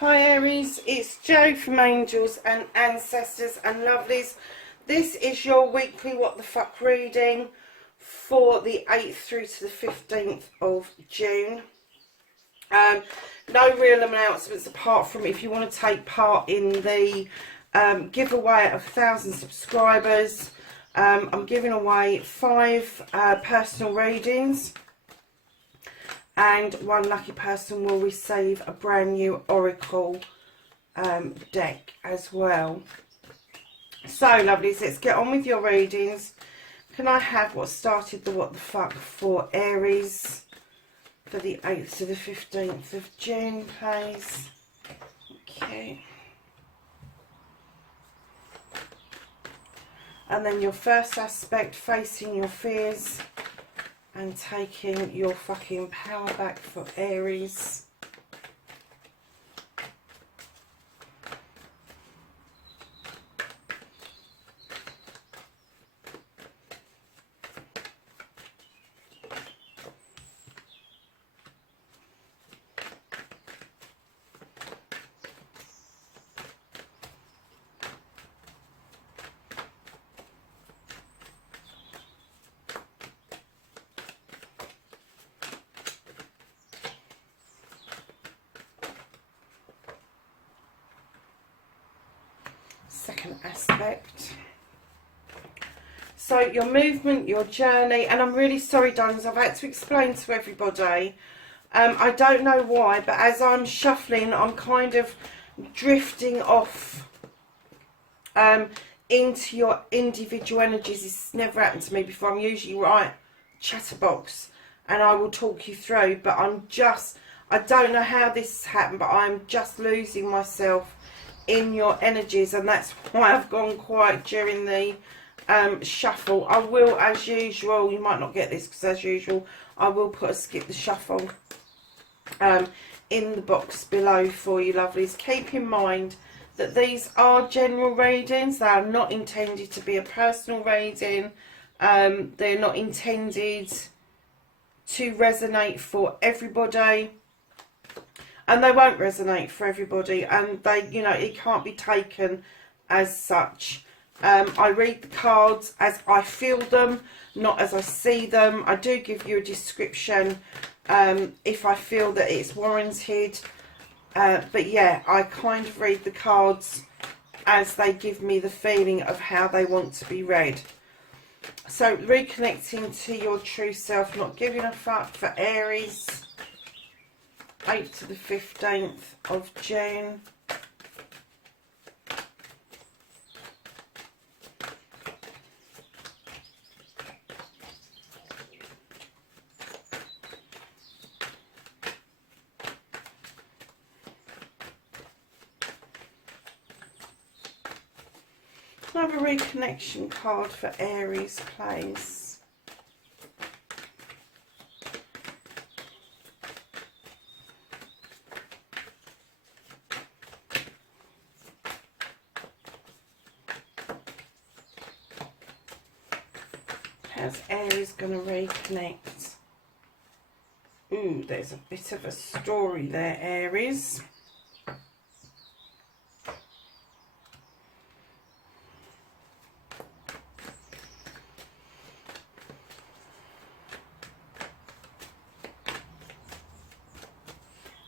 Hi Aries, it's Jo from Angels and Ancestors and Lovelies. This is your weekly What the Fuck reading for the 8th through to the 15th of June. No real announcements apart from if you want to take part in the giveaway of 1,000 subscribers. I'm giving away 5 personal readings. And one lucky person will receive a brand new Oracle deck as well. So, lovelies, let's get on with your readings. Can I have what started the What the Fuck for Aries for the 8th to the 15th of June, please? Okay. And then your first aspect, facing your fears and taking your fucking power back for Aries. Second aspect. So your movement, your journey, and I'm really sorry, darlings, I've had to explain to everybody. I don't know why, but as I'm shuffling, I'm kind of drifting off into your individual energies. It's never happened to me before. I'm usually right chatterbox and I will talk you through, but I don't know how this happened, but I'm just losing myself in your energies, and that's why I've gone quiet during the shuffle. I will, as usual, you might not get this because as usual I will put a skip the shuffle in the box below for you, lovelies. Keep in mind that these are general readings. They are not intended to be a personal reading. They're not intended to resonate for everybody. And they won't resonate for everybody, and they, you know, it can't be taken as such. I read the cards as I feel them, not as I see them. I do give you a description if I feel that it's warranted. But yeah, I kind of read the cards as they give me the feeling of how they want to be read. So reconnecting to your true self, not giving a fuck for Aries. 8th to the 15th of June. Another reconnection card for Aries, please. How's Aries going to reconnect? Ooh, there's a bit of a story there, Aries.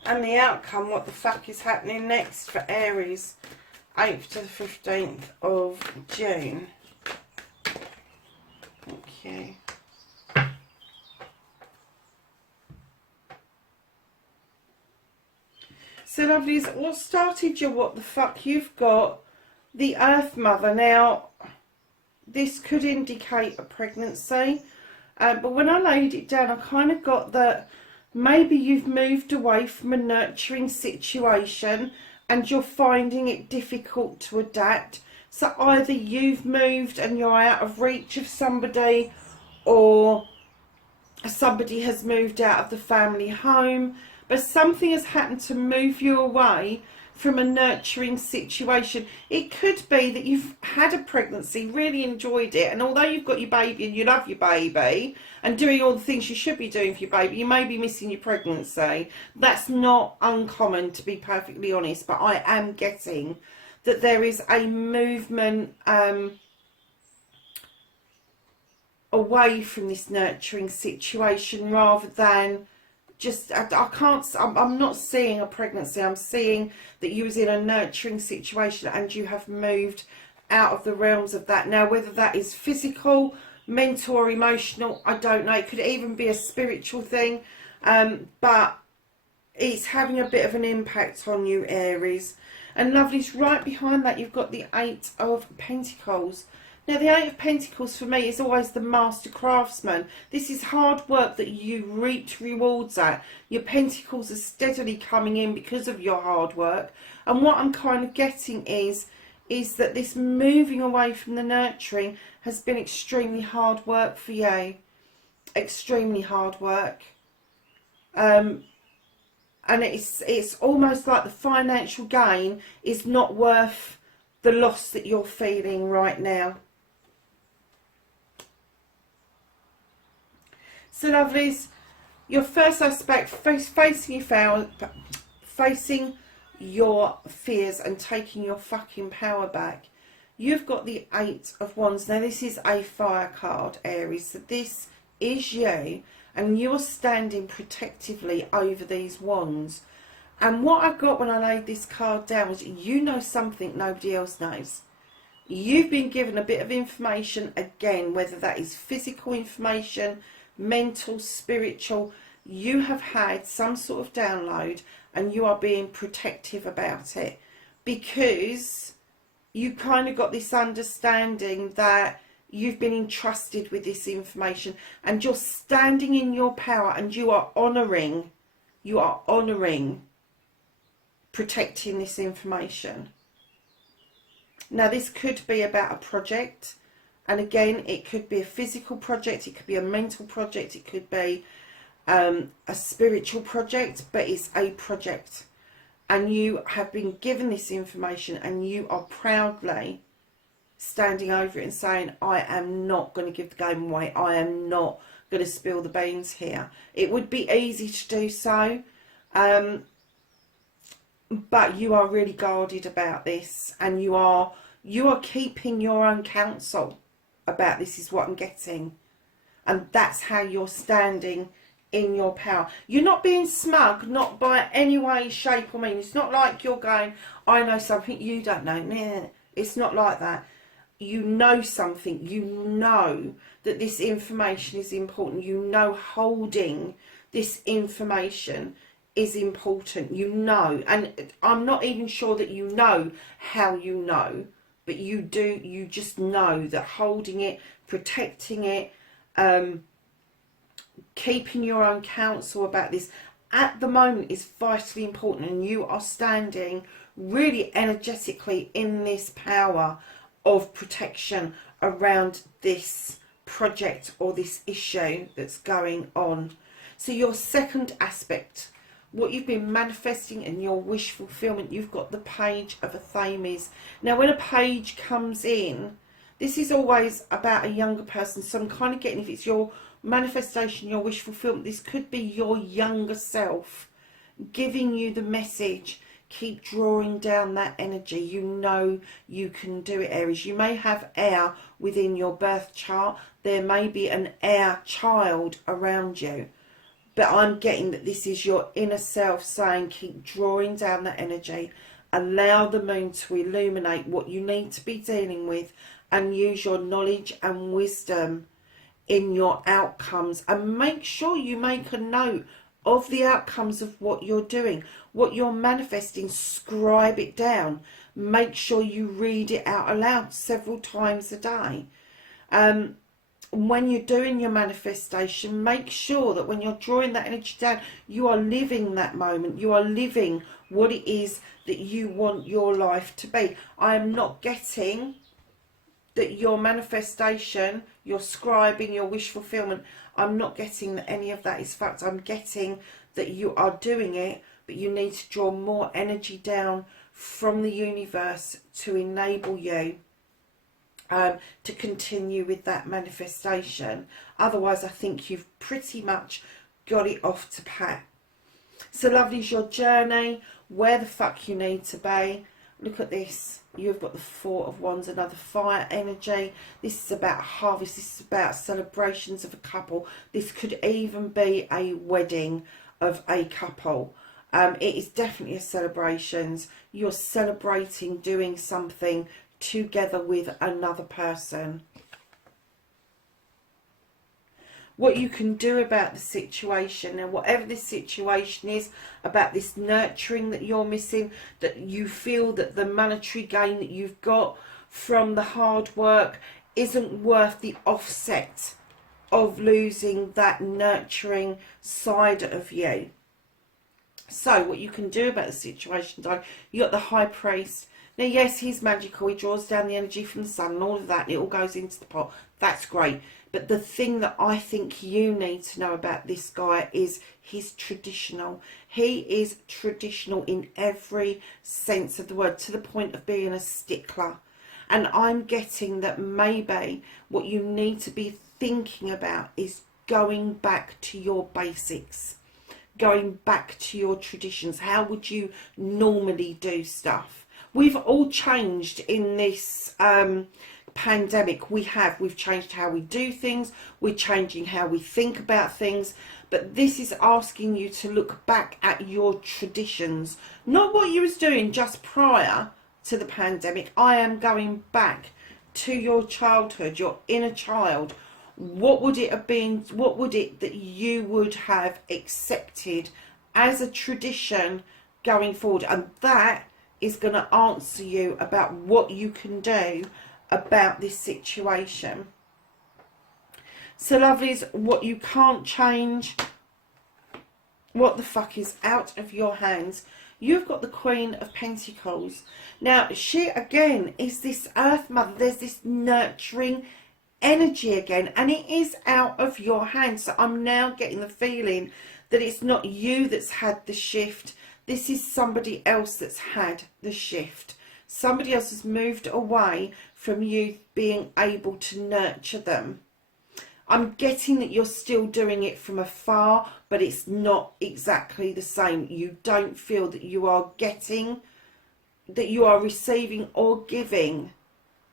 And the outcome, what the fuck is happening next for Aries? 8th to the 15th of June. Okay. So lovelies, what started your what the fuck? You've got the Earth Mother. Now, this could indicate a pregnancy, but when I laid it down, I kind of got that maybe you've moved away from a nurturing situation and you're finding it difficult to adapt. So either you've moved and you're out of reach of somebody, or somebody has moved out of the family home, but something has happened to move you away from a nurturing situation. It could be that you've had a pregnancy, really enjoyed it, and although you've got your baby and you love your baby and doing all the things you should be doing for your baby, you may be missing your pregnancy. That's not uncommon, to be perfectly honest, but I am getting that there is a movement away from this nurturing situation, rather than just, I'm not seeing a pregnancy. I'm seeing that you was in a nurturing situation and you have moved out of the realms of that. Now, whether that is physical, mental or emotional, I don't know. It could even be a spiritual thing, but it's having a bit of an impact on you, Aries. And lovelies, right behind that you've got the Eight of Pentacles. Now, the Eight of Pentacles for me is always the master craftsman. This is hard work that you reap rewards at. Your pentacles are steadily coming in because of your hard work. And what I'm kind of getting is that this moving away from the nurturing has been extremely hard work for you. Extremely hard work. And it's almost like the financial gain is not worth the loss that you're feeling right now. So lovelies, your first aspect, facing your fears and taking your fucking power back. You've got the Eight of Wands. Now this is a fire card, Aries. So this is you, and you're standing protectively over these wands. And what I got when I laid this card down was, you know something nobody else knows. You've been given a bit of information, again, whether that is physical information, mental, spiritual. You have had some sort of download and you are being protective about it, because you kind of got this understanding that you've been entrusted with this information and you're standing in your power, and you are honouring protecting this information. Now this could be about a project. And again, it could be a physical project, it could be a mental project, it could be a spiritual project, but it's a project. And you have been given this information and you are proudly standing over it and saying, I am not going to give the game away. I am not going to spill the beans here. It would be easy to do so, but you are really guarded about this, and you are keeping your own counsel about this, is what I'm getting. And that's how you're standing in your power. You're not being smug, not by any way, shape or mean. It's not like you're going, I know something you don't know. Nah, it's not like that. You know something. You know that this information is important. You know holding this information is important. You know, and I'm not even sure that you know how you know, but you do. You just know that holding it, protecting it, keeping your own counsel about this at the moment is vitally important, and you are standing really energetically in this power of protection around this project or this issue that's going on. So your second aspect, what you've been manifesting and your wish fulfillment, you've got the Page of Athames. Now when a page comes in, this is always about a younger person. So I'm kind of getting, if it's your manifestation, your wish fulfillment, this could be your younger self giving you the message. Keep drawing down that energy. You know you can do it, Aries. You may have air within your birth chart. There may be an air child around you. But I'm getting that this is your inner self saying, keep drawing down that energy. Allow the moon to illuminate what you need to be dealing with, and use your knowledge and wisdom in your outcomes. And make sure you make a note of the outcomes of what you're doing, what you're manifesting. Scribe it down. Make sure you read it out aloud several times a day. When you're doing your manifestation, make sure that when you're drawing that energy down, you are living that moment. You are living what it is that you want your life to be. I am not getting that your manifestation, your scribing, your wish fulfillment, I'm not getting that any of that is fact. I'm getting that you are doing it, but you need to draw more energy down from the universe to enable you to continue with that manifestation. Otherwise, I think you've pretty much got it off to pat. So lovely is your journey, where the fuck you need to be. Look at this. You've got the Four of Wands, another fire energy. This is about harvest. This is about celebrations of a couple. This could even be a wedding of a couple. It is definitely a celebrations. You're celebrating doing something together with another person. What you can do about the situation, and whatever this situation is, about this nurturing that you're missing, that you feel that the monetary gain that you've got from the hard work isn't worth the offset of losing that nurturing side of you. So what you can do about the situation, you got the High Priest. Now, yes, he's magical. He draws down the energy from the sun and all of that. And it all goes into the pot. That's great. But the thing that I think you need to know about this guy is he's traditional. He is traditional in every sense of the word, to the point of being a stickler. And I'm getting that maybe what you need to be thinking about is going back to your basics. Going back to your traditions. How would you normally do stuff? We've all changed in this pandemic. We've changed how we do things. We're changing how we think about things. But this is asking you to look back at your traditions. Not what you was doing just prior to the pandemic. I am going back to your childhood, your inner child. What would it have been? What would it that you would have accepted as a tradition going forward? And that is going to answer you about what you can do about this situation. So lovelies, what you can't change, what the fuck is out of your hands? You've got the Queen of Pentacles. Now, she again is this Earth Mother. There's this nurturing energy again, and it is out of your hands. So I'm now getting the feeling that it's not you that's had the shift. This is somebody else that's had the shift. Somebody else has moved away from you being able to nurture them. I'm getting that you're still doing it from afar, but it's not exactly the same. You don't feel that you are getting, that you are receiving or giving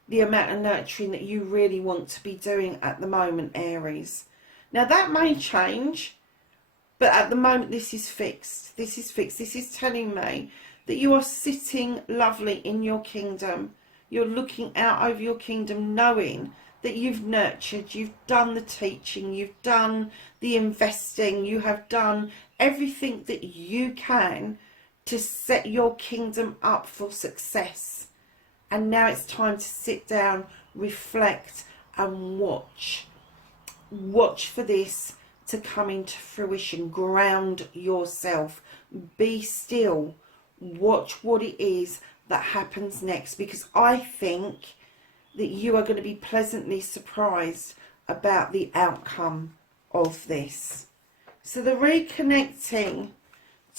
the amount of nurturing that you really want to be doing at the moment, Aries. Now that may change. But at the moment, this is fixed. This is fixed. This is telling me that you are sitting lovely in your kingdom. You're looking out over your kingdom, knowing that you've nurtured, you've done the teaching, you've done the investing, you have done everything that you can to set your kingdom up for success. And now it's time to sit down, reflect and watch. Watch for this to come into fruition. Ground yourself. Be still. Watch what it is that happens next, because I think that you are going to be pleasantly surprised about the outcome of this. So the reconnecting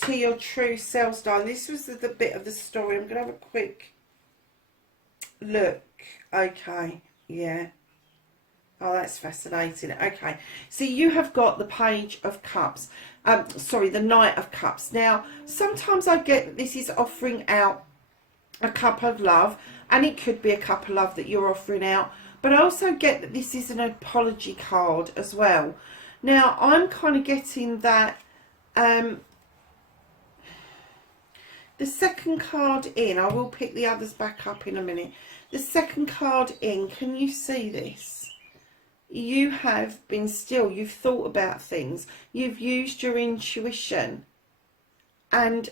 to your true self, darling. This was the bit of the story. I'm going to have a quick look. Okay, yeah. Oh, that's fascinating. Okay, so you have got the Page of Cups. Sorry, the Knight of Cups. Now, sometimes I get that this is offering out a cup of love, and it could be a cup of love that you're offering out. But I also get that this is an apology card as well. Now, I'm kind of getting that the second card in, I will pick the others back up in a minute. The second card in, can you see this? You have been still, you've thought about things, you've used your intuition, and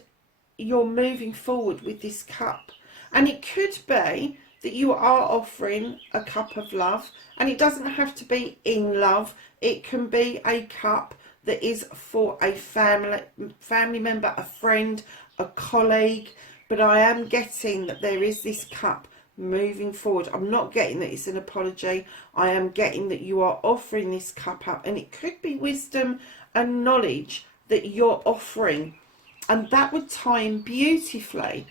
you're moving forward with this cup. And it could be that you are offering a cup of love, and it doesn't have to be in love. It can be a cup that is for a family member, a friend, a colleague. But I am getting that there is this cup moving forward. I'm not getting that it's an apology. I am getting that you are offering this cup up, and it could be wisdom and knowledge that you're offering, and that would tie in beautifully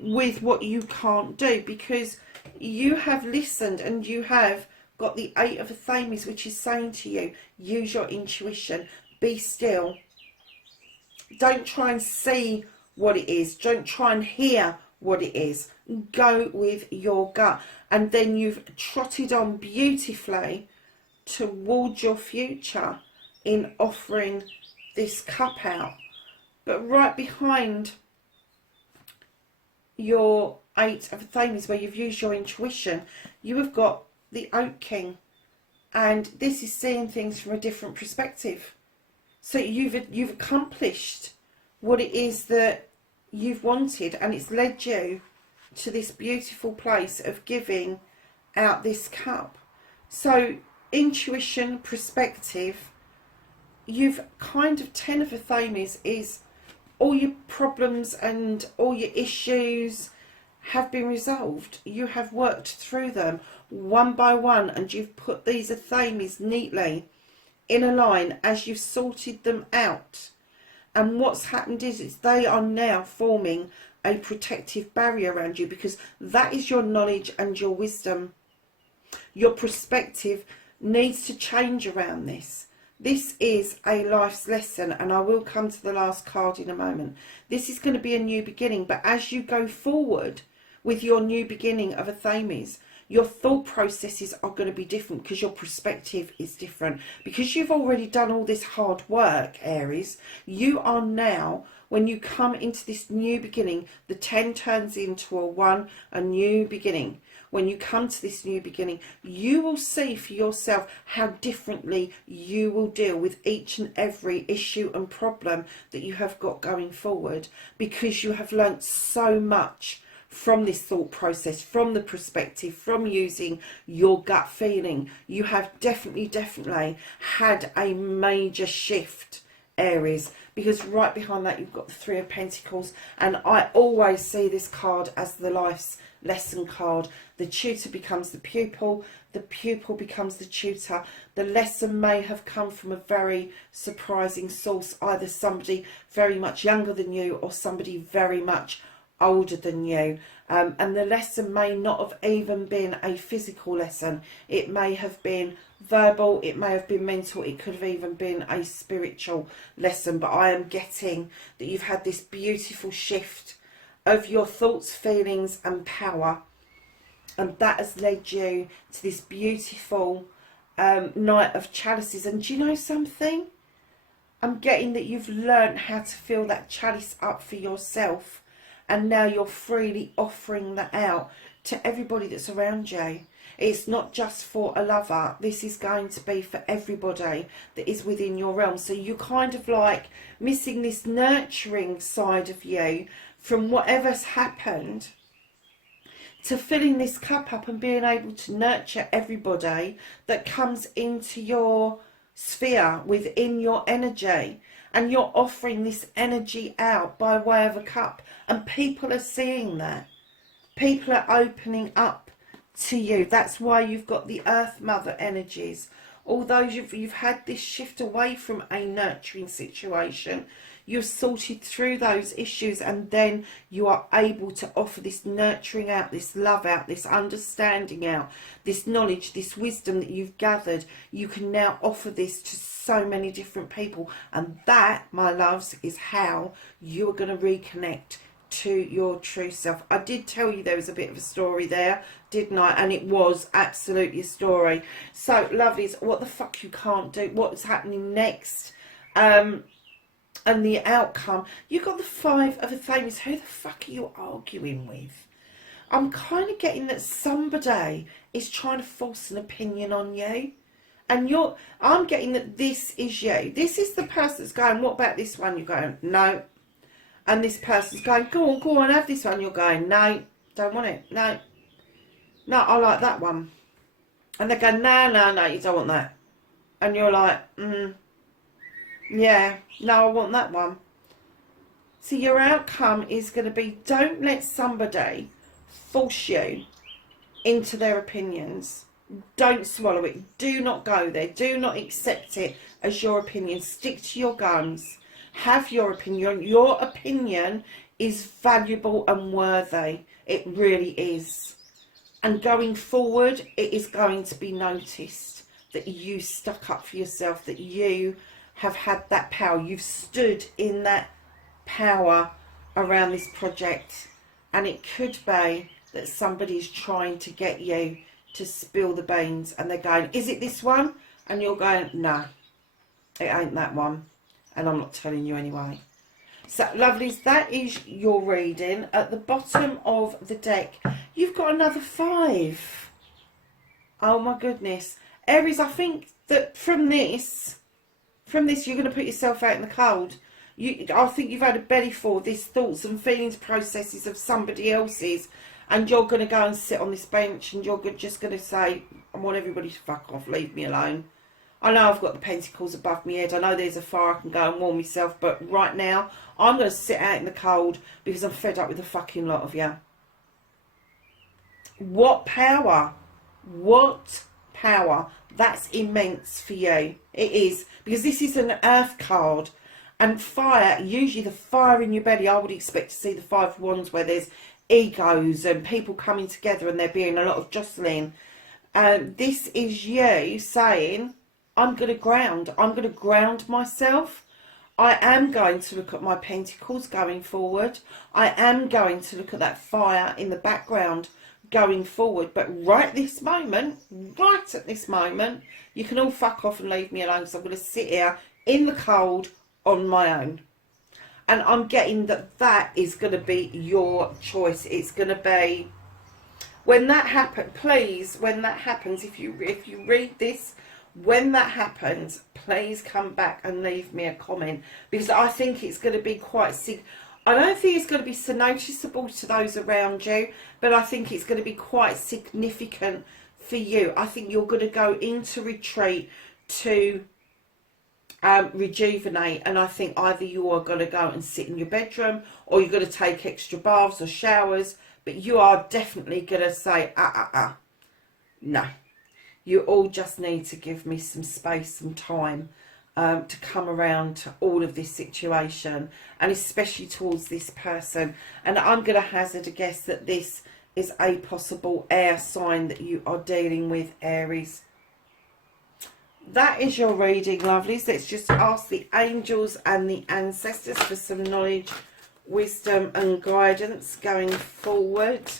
with what you can't do, because you have listened and you have got the 8 of Athames, which is saying to you, use your intuition, be still. Don't try and see what it is. Don't try and hear what it is. Go with your gut. And then you've trotted on beautifully towards your future in offering this cup out. But right behind your 8 of Athames, where you've used your intuition, you have got the Oak King. And this is seeing things from a different perspective. So you've accomplished what it is that you've wanted, and it's led you to this beautiful place of giving out this cup. So intuition, perspective, you've kind of 10 of Athames is all your problems and all your issues have been resolved. You have worked through them one by one, and you've put these Athames neatly in a line as you've sorted them out. And what's happened is they are now forming a protective barrier around you, because that is your knowledge and your wisdom. Your perspective needs to change around this. This is a life's lesson, and I will come to the last card in a moment. This is going to be a new beginning, but as you go forward with your new beginning of Athames, your thought processes are going to be different, because your perspective is different. Because you've already done all this hard work, Aries, you are now, when you come into this new beginning, the 10 turns into a 1, a new beginning. When you come to this new beginning, you will see for yourself how differently you will deal with each and every issue and problem that you have got going forward, because you have learnt so much from this thought process, from the perspective, from using your gut feeling. You have definitely had a major shift, Aries, because right behind that you've got the 3 of Pentacles, and I always see this card as the life's lesson card. The tutor becomes the pupil becomes the tutor. The lesson may have come from a very surprising source, either somebody very much younger than you or somebody very much older than you, and the lesson may not have even been a physical lesson. It may have been verbal, it may have been mental, it could have even been a spiritual lesson. But I am getting that you've had this beautiful shift of your thoughts, feelings and power, and that has led you to this beautiful Knight of Chalices. And do you know something? I'm getting that you've learned how to fill that chalice up for yourself, and now you're freely offering that out to everybody that's around you. It's not just for a lover. This is going to be for everybody that is within your realm. So you're kind of like missing this nurturing side of you from whatever's happened, to filling this cup up and being able to nurture everybody that comes into your sphere, within your energy. And you're offering this energy out by way of a cup. And people are seeing that. People are opening up to you. That's why you've got the Earth Mother energies. Although you've had this shift away from a nurturing situation, you've sorted through those issues, and then you are able to offer this nurturing out, this love out, this understanding out, this knowledge, this wisdom that you've gathered. You can now offer this to so many different people, and that, my loves, is how you are going to reconnect to your true self. I did tell you there was a bit of a story there, didn't I? And it was absolutely a story. So, lovelies, what the fuck you can't do, what's happening next, and the outcome. You got the 5 of Athames. Who the fuck are you arguing with? I'm kind of getting that somebody is trying to force an opinion on you. And I'm getting that this is you. This is the person that's going, what about this one? You're going, no. And this person's going, go on, have this one. You're going, no, don't want it. No, I like that one. And they're going, no, you don't want that. And you're like, yeah, no, I want that one. So your outcome is going to be, don't let somebody force you into their opinions. Don't swallow it. Do not go there. Do not accept it as your opinion. Stick to your guns Have your opinion. Your opinion is valuable and worthy. It really is. And going forward, it is going to be noticed that you stuck up for yourself, that you have had that power. You've stood in that power around this project. And it could be that somebody's trying to get you to spill the beans. And they're going, is it this one? And you're going, no, it ain't that one. And I'm not telling you anyway. So, lovelies, that is your reading. At the bottom of the deck, you've got another 5. Oh, my goodness. Aries, I think that from this, you're going to put yourself out in the cold. I think you've had a belly full of these thoughts and feelings processes of somebody else's. And you're going to go and sit on this bench and you're just going to say, I want everybody to fuck off, leave me alone. I know I've got the pentacles above my head. I know there's a fire I can go and warm myself. But right now, I'm going to sit out in the cold because I'm fed up with the fucking lot of you. What power. What power. That's immense for you. It is. Because this is an earth card. And fire, usually the fire in your belly, I would expect to see the 5 of Wands where there's egos and people coming together and there being a lot of jostling. This is you saying, I'm going to ground myself. I am going to look at my pentacles going forward. I am going to look at that fire in the background going forward. But right at this moment, you can all fuck off and leave me alone. So I'm going to sit here in the cold on my own. And I'm getting that is going to be your choice. It's going to be, when that happens, please, when that happens, if you read this, when that happens, please come back and leave me a comment, because I think it's going to be quite I don't think it's going to be so noticeable to those around you, but I think it's going to be quite significant for you. I think you're going to go into retreat to rejuvenate, and I think either you are going to go and sit in your bedroom or you're going to take extra baths or showers, but you are definitely going to say, no. You all just need to give me some space, some time to come around to all of this situation, and especially towards this person. And I'm going to hazard a guess that this is a possible air sign that you are dealing with, Aries. That is your reading, lovelies. Let's just ask the angels and the ancestors for some knowledge, wisdom and guidance going forward.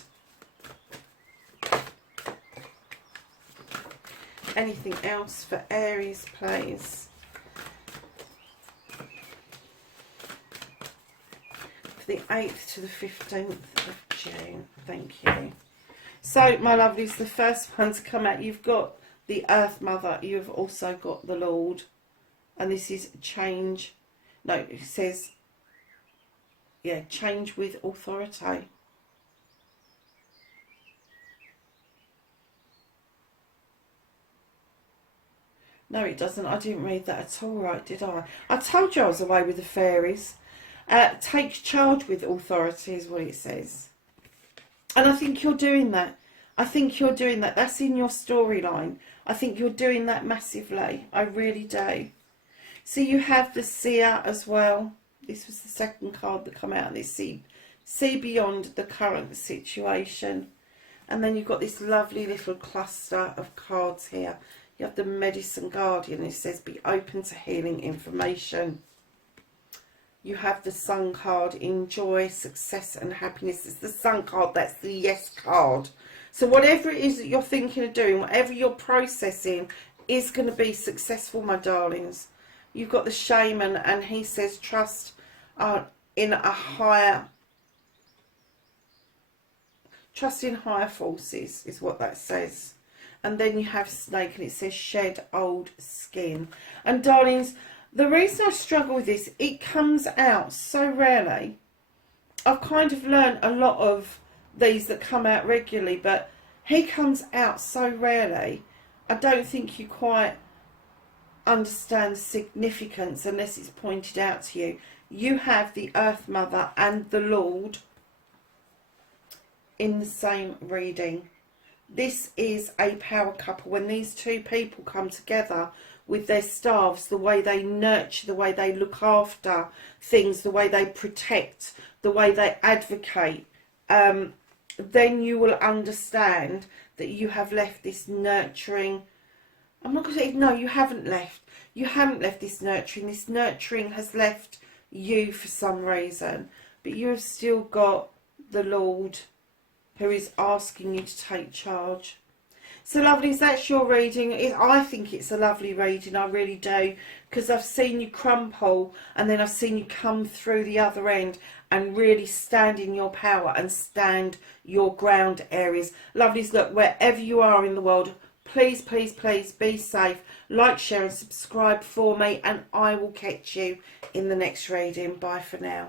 Anything else for Aries, please? For the 8th to the 15th of June. Thank you. So, my lovelies, the first one to come out, you've got the Earth Mother. You've also got the Lord. And this is change. No, it says, yeah, change with authority. No, it doesn't. I didn't read that at all right, did I? I told you I was away with the fairies. Take charge with authority is what it says. And I think you're doing that. I think you're doing that. That's in your storyline. I think you're doing that massively. I really do. So you have the seer as well. This was the second card that come out. And this see beyond the current situation. And then you've got this lovely little cluster of cards here. You have the Medicine Guardian. It says, be open to healing information. You have the Sun card, enjoy, success and happiness. It's the Sun card, that's the yes card. So whatever it is that you're thinking of doing, whatever you're processing, is going to be successful, my darlings. You've got the Shaman, and he says, trust in higher forces, is what that says. And then you have Snake, and it says shed old skin. And darlings, the reason I struggle with this, it comes out so rarely. I've kind of learned a lot of these that come out regularly, but he comes out so rarely. I don't think you quite understand the significance unless it's pointed out to you. You have the Earth Mother and the Lord in the same reading. This is a power couple. When these two people come together with their staffs, the way they nurture, the way they look after things, the way they protect, the way they advocate, then you will understand that you have left this nurturing. I'm not going to say, no, you haven't left. You haven't left this nurturing. This nurturing has left you for some reason. But you have still got the Lord who is asking you to take charge. So lovelies, that's your reading. I think it's a lovely reading, I really do, because I've seen you crumple and then I've seen you come through the other end and really stand in your power and stand your ground, Aries. Lovelies, look, wherever you are in the world, please, please, please be safe. Like, share and subscribe for me, and I will catch you in the next reading. Bye for now.